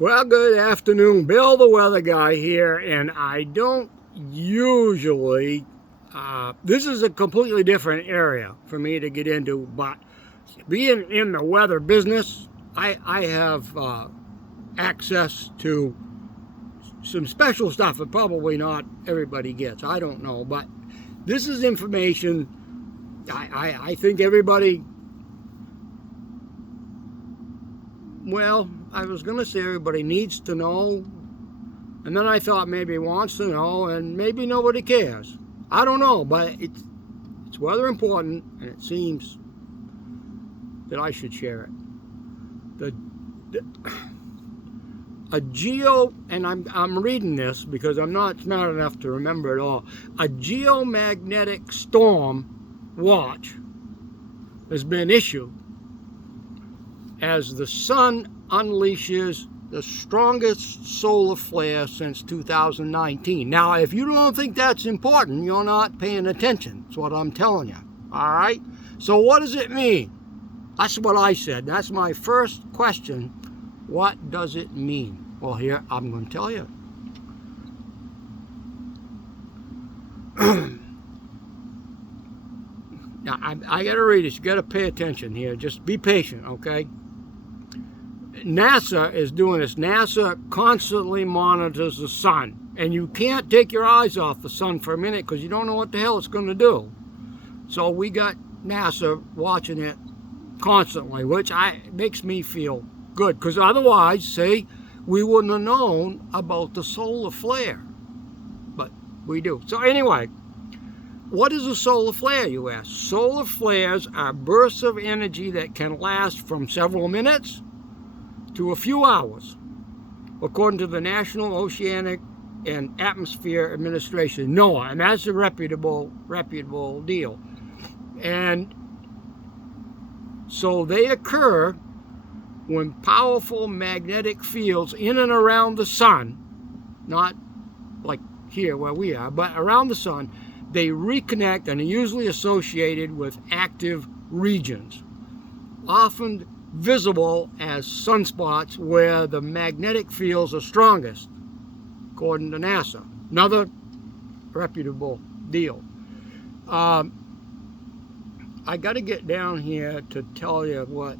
Well, good afternoon. Bill the Weather Guy here, and I don't usually, this is a completely different area for me to get into, but being in the weather business, I have access to some special stuff that probably not everybody gets. I don't know, but this is information I think everybody, well, I was going to say everybody needs to know, and then I thought maybe wants to know, and maybe nobody cares. I don't know, but it's weather important, and it seems that I should share it. And I'm reading this because I'm not smart enough to remember it all. A geomagnetic storm watch has been issued as the sun unleashes the strongest solar flare since 2019. Now, if you don't think that's important, you're not paying attention. That's what I'm telling you. All right? So what does it mean? That's what I said. That's my first question. What does it mean? Well, here, I'm going to tell you. Now, I got to read this. You got to pay attention here. Just be patient, okay? NASA is doing this. NASA constantly monitors the sun. And you can't take your eyes off the sun for a minute because you don't know what the hell it's going to do. So we got NASA watching it constantly, which makes me feel good. Because otherwise, see, we wouldn't have known about the solar flare. But we do. So anyway, what is a solar flare, you ask? Solar flares are bursts of energy that can last from several minutes to a few hours, according to the National Oceanic and Atmosphere Administration, NOAA, and that's a reputable deal. And so they occur when powerful magnetic fields in and around the sun, not like here where we are, but around the sun, they reconnect and are usually associated with active regions, often visible as sunspots where the magnetic fields are strongest, according to NASA. Another reputable deal. I got to get down here to tell you what.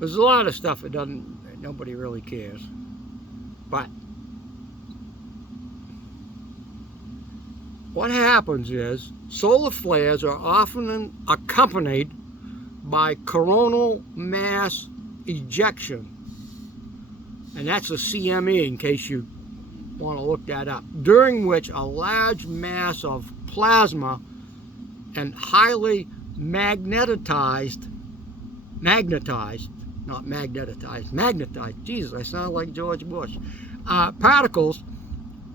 There's a lot of stuff that nobody really cares. But what happens is solar flares are often accompanied by coronal mass ejection. And that's a CME in case you want to look that up. During which a large mass of plasma and highly magnetized, Jesus, I sound like George Bush, particles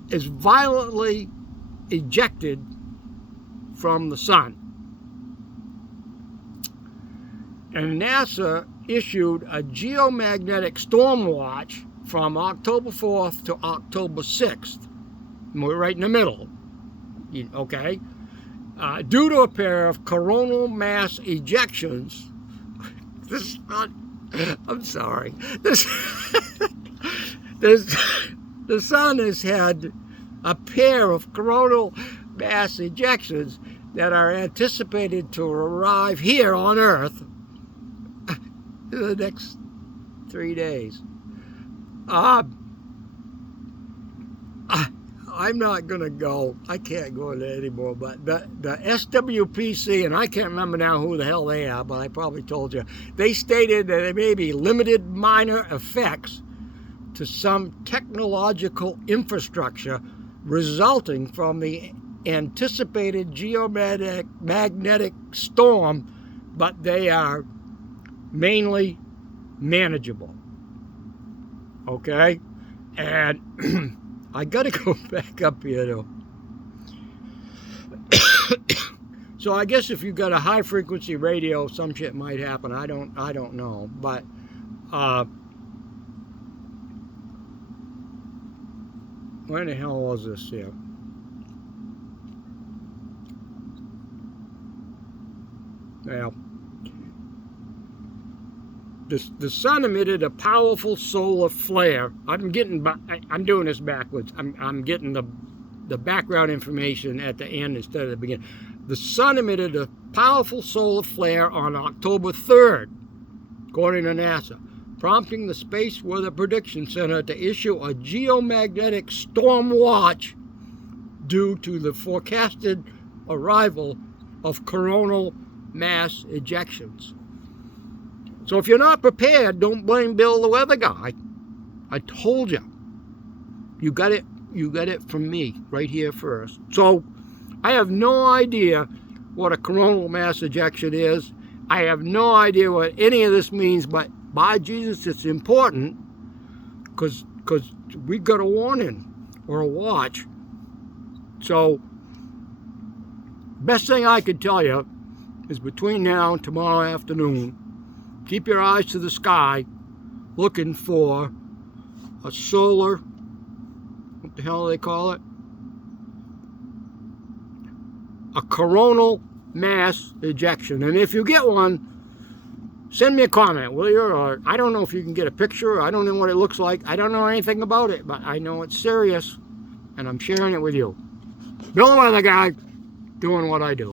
is violently ejected from the sun. And NASA issued a geomagnetic storm watch from October 4th to October 6th. And we're right in the middle, okay? Due to a pair of coronal mass ejections, this is not, I'm sorry, the sun has had a pair of coronal mass ejections that are anticipated to arrive here on Earth in the next 3 days. I'm not going to go. I can't go into it anymore. But the SWPC, and I can't remember now who the hell they are, but I probably told you, they stated that there may be limited minor effects to some technological infrastructure resulting from the anticipated geomagnetic storm, but they are mainly manageable. Okay? And I got to go back up here though. So I guess if you've got a high frequency radio, some shit might happen. I don't know, but where the hell was this here? Well, The sun emitted a powerful solar flare. I'm doing this backwards. I'm getting the background information at the end instead of the beginning. The sun emitted a powerful solar flare on October 3rd, according to NASA, prompting the Space Weather Prediction Center to issue a geomagnetic storm watch due to the forecasted arrival of coronal mass ejections. So if you're not prepared, don't blame Bill the weather guy. I told you. You got it from me right here first. So I have no idea what a coronal mass ejection is. I have no idea what any of this means, but by Jesus, it's important because we got a warning or a watch. So best thing I could tell you is between now and tomorrow afternoon, keep your eyes to the sky looking for a solar, what the hell do they call it? A coronal mass ejection. And if you get one, send me a comment, will you? Or I don't know if you can get a picture. I don't know what it looks like. I don't know anything about it, but I know it's serious, and I'm sharing it with you. Bill the Weather Guy, doing what I do.